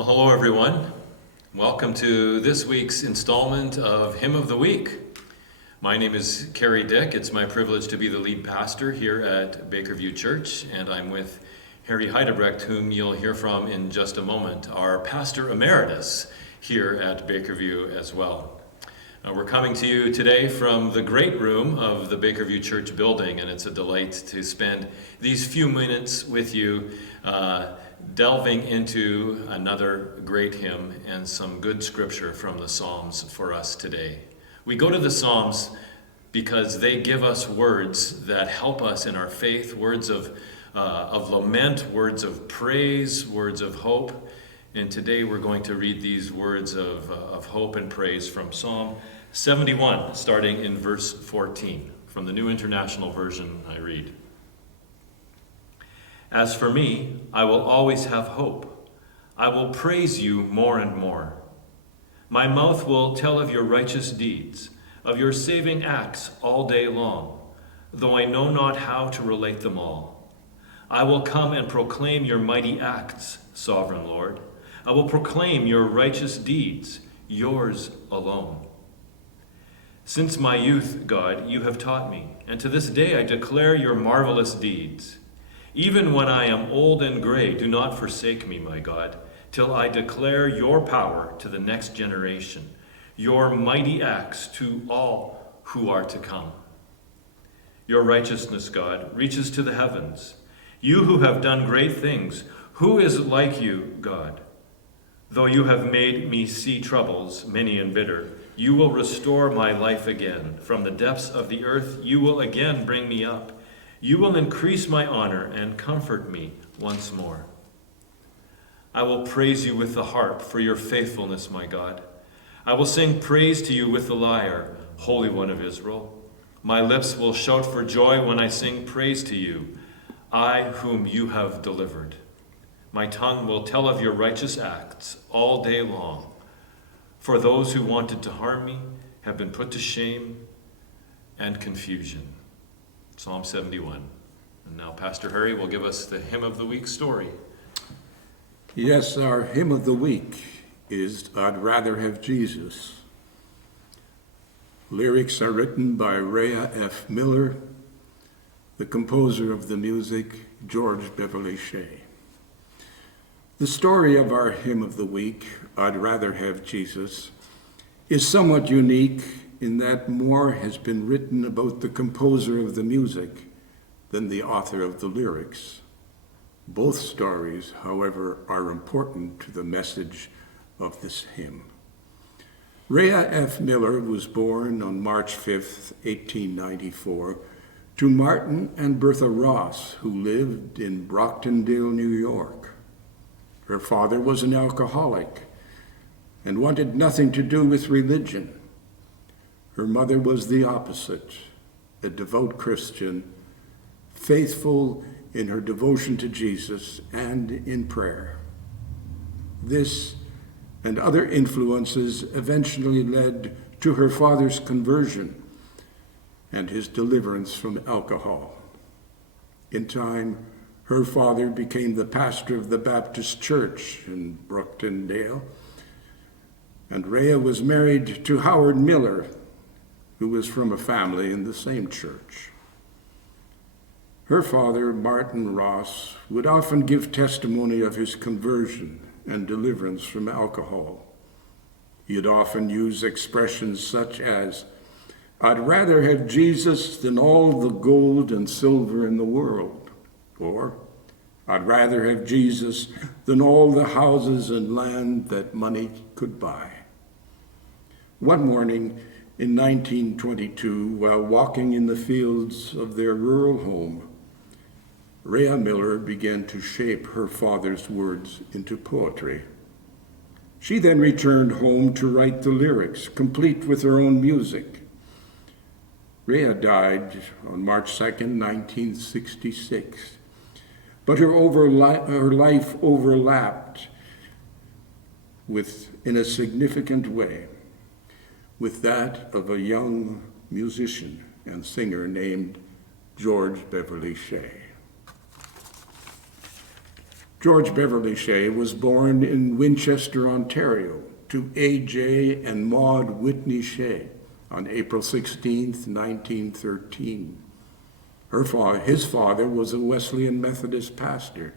Well, hello everyone. Welcome to this week's installment of Hymn of the Week. My name is Kerry Dyck. It's my privilege to be the lead pastor here at Bakerview Church, and I'm with Heidebrecht, whom you'll hear from in just a moment, our pastor emeritus here at Bakerview as well. We're coming to you today from the great room of the Bakerview Church building, and it's a delight to spend these few minutes with you delving into another great hymn and some good scripture from the Psalms for us today. We go to the Psalms because they give us words that help us in our faith, words of lament, words of praise, words of hope. And today we're going to read these words of hope and praise from Psalm 71, starting in verse 14. From the New International Version, I read. As for me, I will always have hope. I will praise you more and more. My mouth will tell of your righteous deeds, of your saving acts all day long, though I know not how to relate them all. I will come and proclaim your mighty acts, sovereign Lord. I will proclaim your righteous deeds, yours alone. Since my youth, God, you have taught me, and to this day I declare your marvelous deeds. Even when I am old and gray, do not forsake me, my God, till I declare your power to the next generation, your mighty acts to all who are to come. Your righteousness, God, reaches to the heavens. You who have done great things, who is like you, God? Though you have made me see troubles, many and bitter, you will restore my life again. From the depths of the earth, you will again bring me up. You will increase my honor and comfort me once more. I will praise you with the harp for your faithfulness, my God. I will sing praise to you with the lyre, Holy One of Israel. My lips will shout for joy when I sing praise to you, I whom you have delivered. My tongue will tell of your righteous acts all day long. For those who wanted to harm me have been put to shame and confusion. Psalm 71. And now Pastor Harry will give us the Hymn of the Week story. Yes, our Hymn of the Week is I'd Rather Have Jesus. Lyrics are written by Rhea F. Miller, the composer of the music, George Beverly Shea. The story of our Hymn of the Week, I'd Rather Have Jesus, is somewhat unique in that more has been written about the composer of the music than the author of the lyrics. Both stories, however, are important to the message of this hymn. Rhea F. Miller was born on March 5th, 1894, to Martin and Bertha Ross, who lived in Brocktonville, New York. Her father was an alcoholic and wanted nothing to do with religion. Her mother was the opposite, a devout Christian, faithful in her devotion to Jesus and in prayer. This and other influences eventually led to her father's conversion and his deliverance from alcohol. In time, her father became the pastor of the Baptist church in Brocktonville, and Rhea was married to Howard Miller, who was from a family in the same church. Her father, Martin Ross, would often give testimony of his conversion and deliverance from alcohol. He'd often use expressions such as, I'd rather have Jesus than all the gold and silver in the world, or I'd rather have Jesus than all the houses and land that money could buy. One morning, in 1922, while walking in the fields of their rural home, Rhea Miller began to shape her father's words into poetry. She then returned home to write the lyrics, complete with her own music. Rhea died on March 2nd, 1966, but her life overlapped in a significant way with that of a young musician and singer named George Beverly Shea. George Beverly Shea was born in Winchester, Ontario, to A.J. and Maud Whitney Shea on April 16, 1913. His father was a Wesleyan Methodist pastor,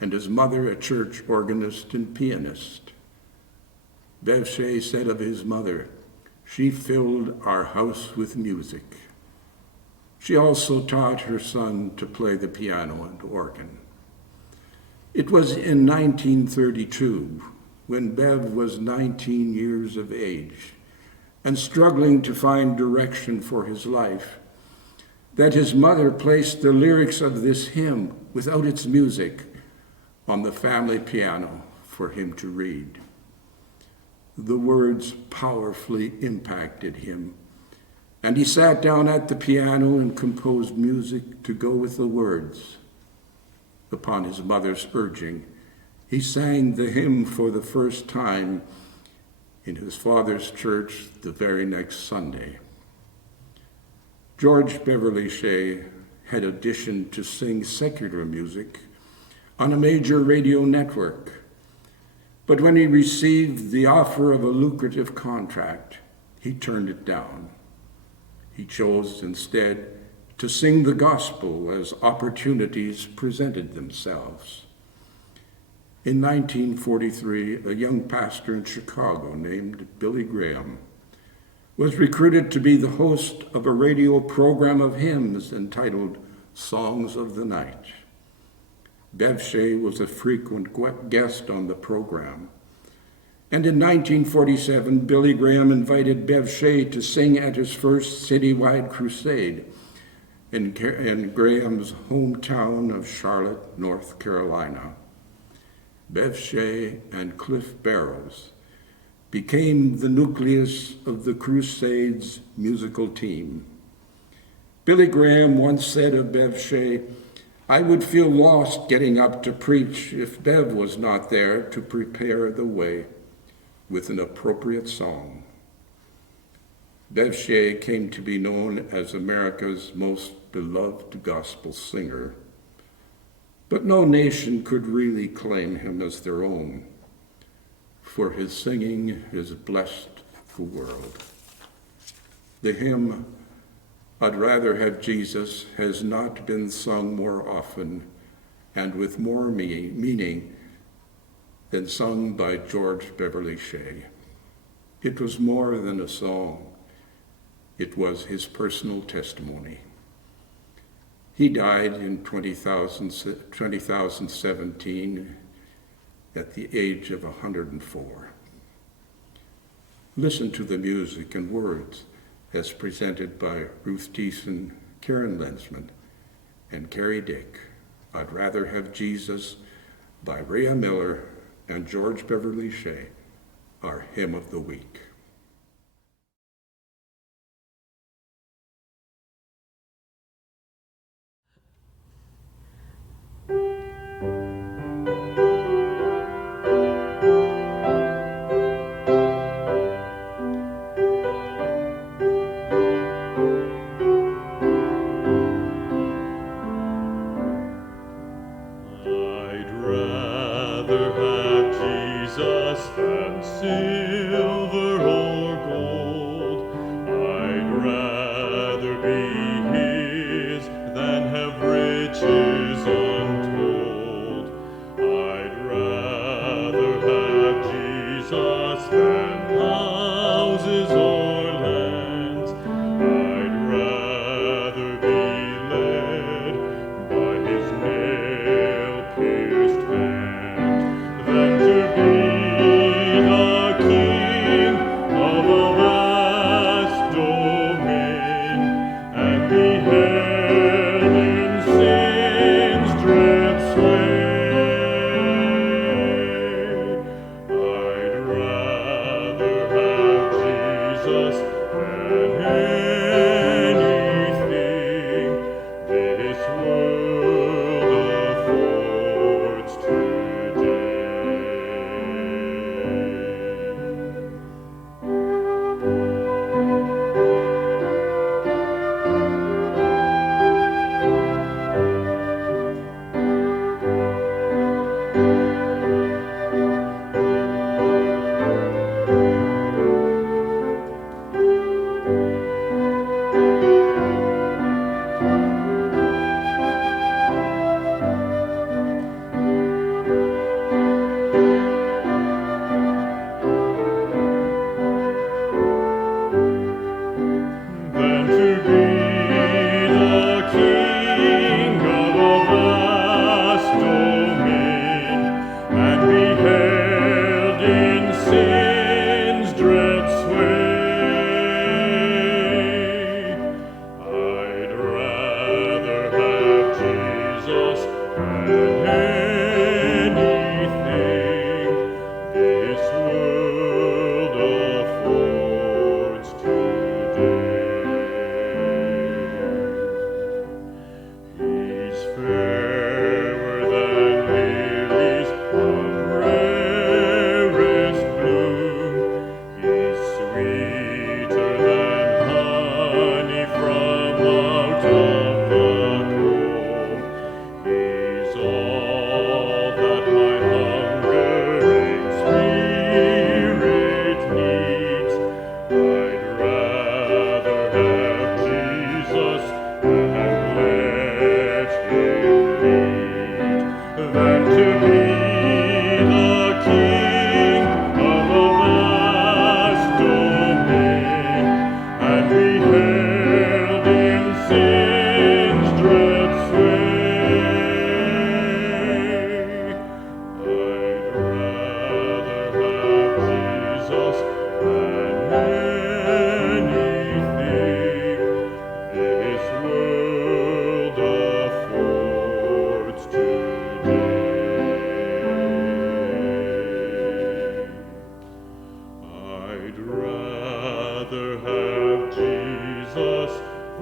and his mother a church organist and pianist. Bev Shea said of his mother, "She filled our house with music." She also taught her son to play the piano and organ. It was in 1932, when Bev was 19 years of age and struggling to find direction for his life, that his mother placed the lyrics of this hymn, without its music, on the family piano for him to read. The words powerfully impacted him, and he sat down at the piano and composed music to go with the words. Upon his mother's urging, he sang the hymn for the first time in his father's church the very next Sunday. George Beverly Shea had auditioned to sing secular music on a major radio network, but when he received the offer of a lucrative contract, he turned it down. He chose instead to sing the gospel as opportunities presented themselves. In 1943, a young pastor in Chicago named Billy Graham was recruited to be the host of a radio program of hymns entitled Songs of the Night. Bev Shea was a frequent guest on the program. And in 1947, Billy Graham invited Bev Shea to sing at his first citywide crusade in Graham's hometown of Charlotte, North Carolina. Bev Shea and Cliff Barrows became the nucleus of the Crusade's musical team. Billy Graham once said of Bev Shea, "I would feel lost getting up to preach if Bev was not there to prepare the way with an appropriate song." Bev Shea came to be known as America's most beloved gospel singer, but no nation could really claim him as their own, for his singing has blessed the world. The hymn, "I'd Rather Have Jesus," has not been sung more often and with more meaning than sung by George Beverly Shea. It was more than a song. It was his personal testimony. He died in 2017 at the age of 104. Listen to the music and words as presented by Ruth Thiessen, Karen Lenzmann, and Kerry Dyck. "I'd Rather Have Jesus" by Rhea Miller and George Beverly Shea, our hymn of the week. I'd rather have Jesus than silver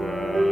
Amen.